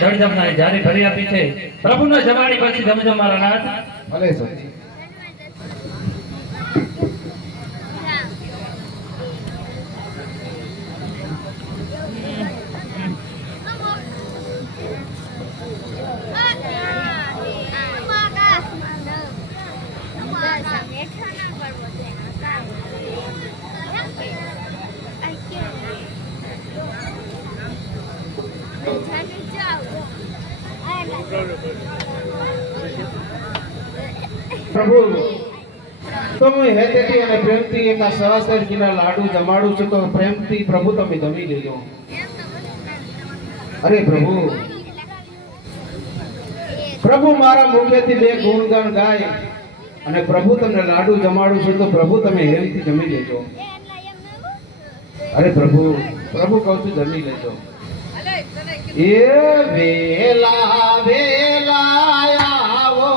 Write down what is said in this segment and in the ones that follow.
જળ જમનાની જારી ભરી આપી છે પ્રભુના જમાડી પછી જમજો મારા નાથ. ભલે સતી. પ્રભુ તમે હેતેથી અને પ્રેમથી એમના સવાસેરજીના લાડુ જમાડું છું તો પ્રેમથી પ્રભુ તમે જમી લેજો. અરે પ્રભુ પ્રભુ મારા મુખેથી બે ગુણગાન ગાય અને પ્રભુ તમને લાડુ જમાડું છું તો પ્રભુ તમે હેમથી જમી લેજો. અરે પ્રભુ પ્રભુ કહું છું જમી લેજો. એ વેલા વેલા આવો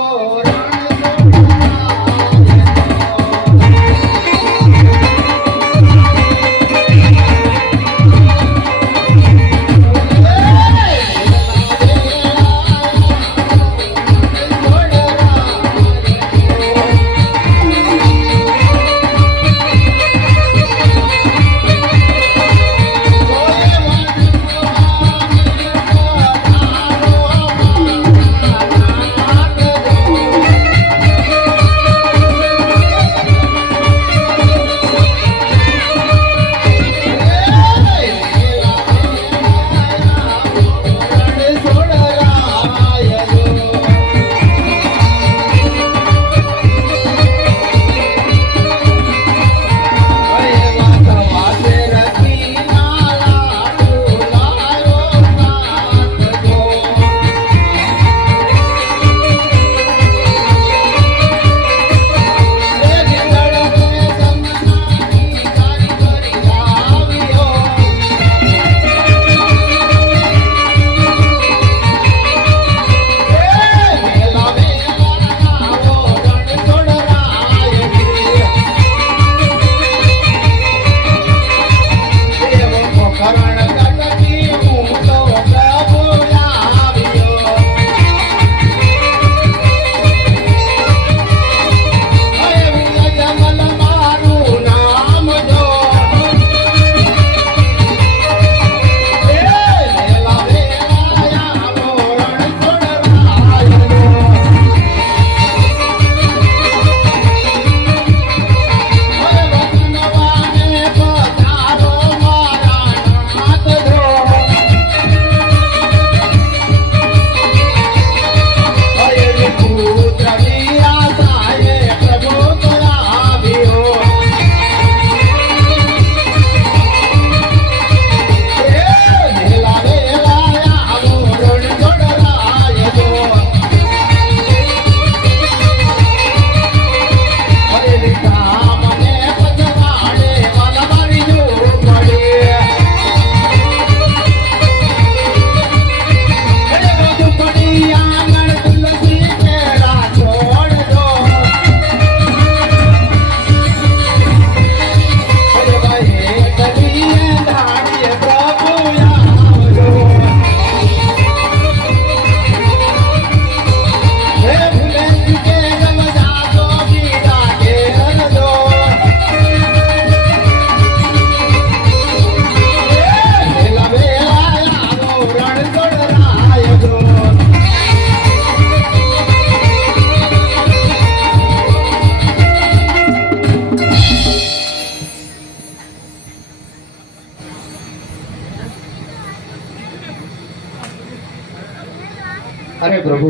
અરે પ્રભુ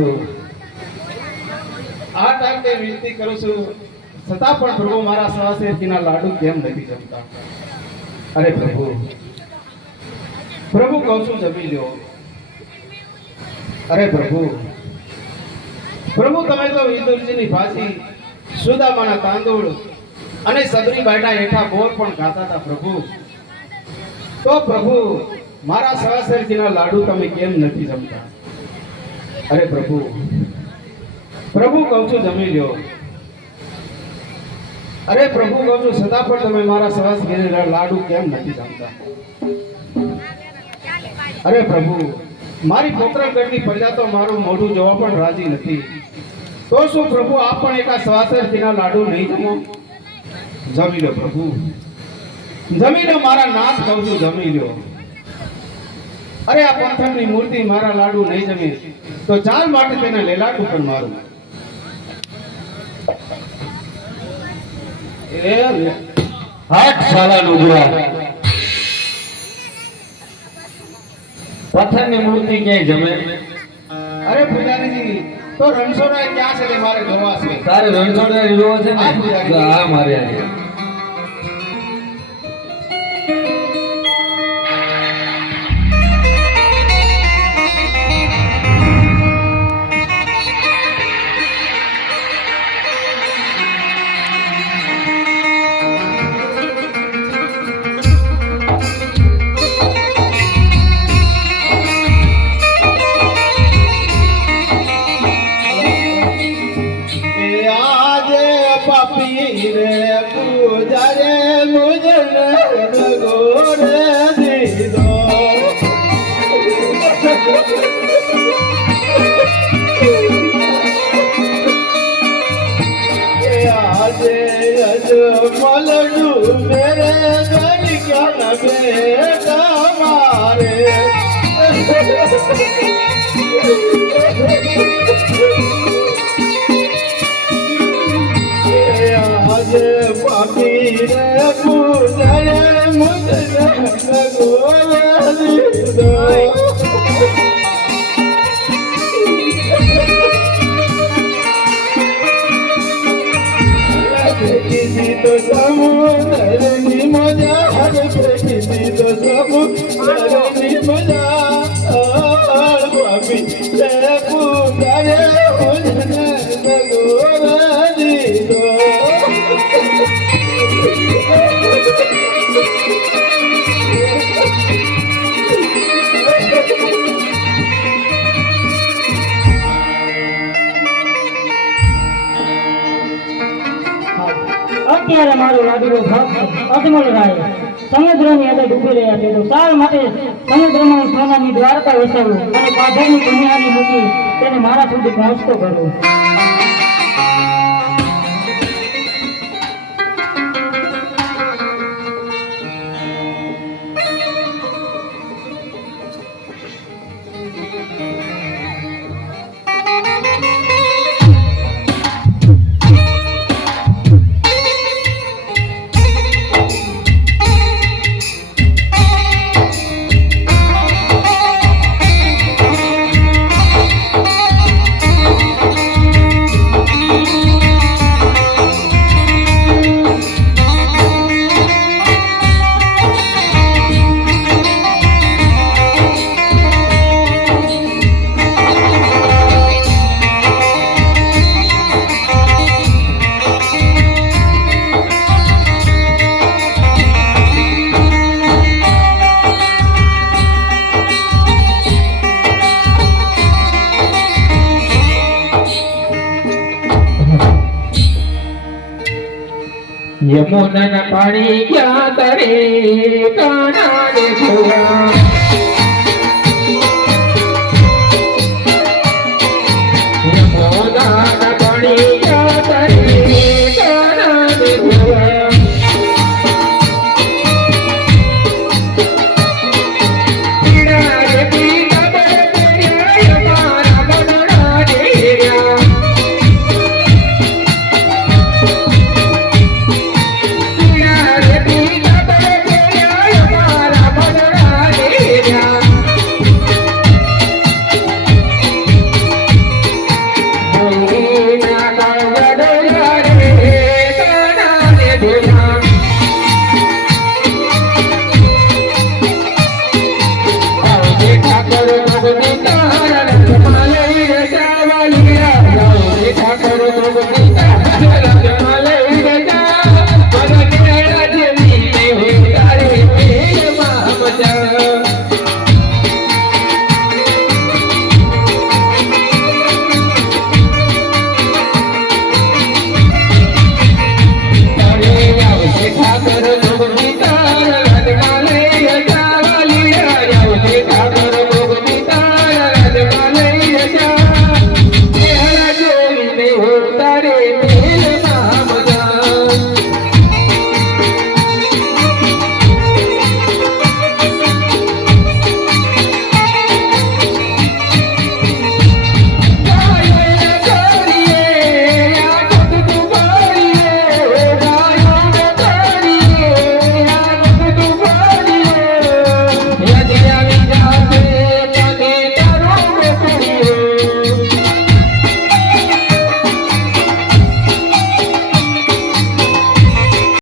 આ ટાઈમે વિનંતી કરું છું છતાં પણ પ્રભુ મારા સવાસેરજીના લાડુ કેમ નથી જમતા. અરે પ્રભુ પ્રભુ કહું છું જમી લ્યો. અરે પ્રભુ પ્રભુ તમે તો વિદુરજીની ભાજી સુદામાના તાંદૂળ અને સબરી બાયડા હેઠા બોર પણ ખાતા હતા પ્રભુ. તો પ્રભુ મારા સવાસેરજીના લાડુ તમે કેમ નથી જમતા. અરે પ્રભુ પ્રભુ કહું છું જમી લ્યો. અરે પ્રભુ કહું છું સદા પણ તમે મારા સવાસેરજીના લાડુ કેમ નથી જમતા. અરે પ્રભુ મારી પોકરણગઢની પ્રજા તો મારું મોઢું જોવા પણ રાજી નથી. તો શું પ્રભુ આપ પણ એકા સ્વાસરજીના લાડુ નહીં જમો? જમી લો પ્રભુ, જમી લો મારા નાથ, કહું છું જમી લો. અરે આ પથ્થરની મૂર્તિ મારા લાડુ નહીં જમે તો ચાલ માટે તેને લેલાડું પણ મારું. એ હટ સાલા લુગડા, પથ્થરની મૂર્તિ ક્યાંય જમે? અરે પૂજારીજી, તો રણછોડરાય ક્યાં છે તે મારે જોવા છે. તારે રણછોડરાય જોવો છે ને? તો આ મારે આજે અત્યારે મારો લાડુડો ભક્ત અજમલ રાય સમુદ્રની અંદર ડૂબી રહ્યા છે. તો સાલ માટે સમુદ્રમાં સોનાની દ્વારકા વસાવું અને પાછળની દુનિયાની મૂકી તેને મારા સુધી પહોંચતો કરું. યમુના પાણી ક્યાં તરે કાના રે ભુવા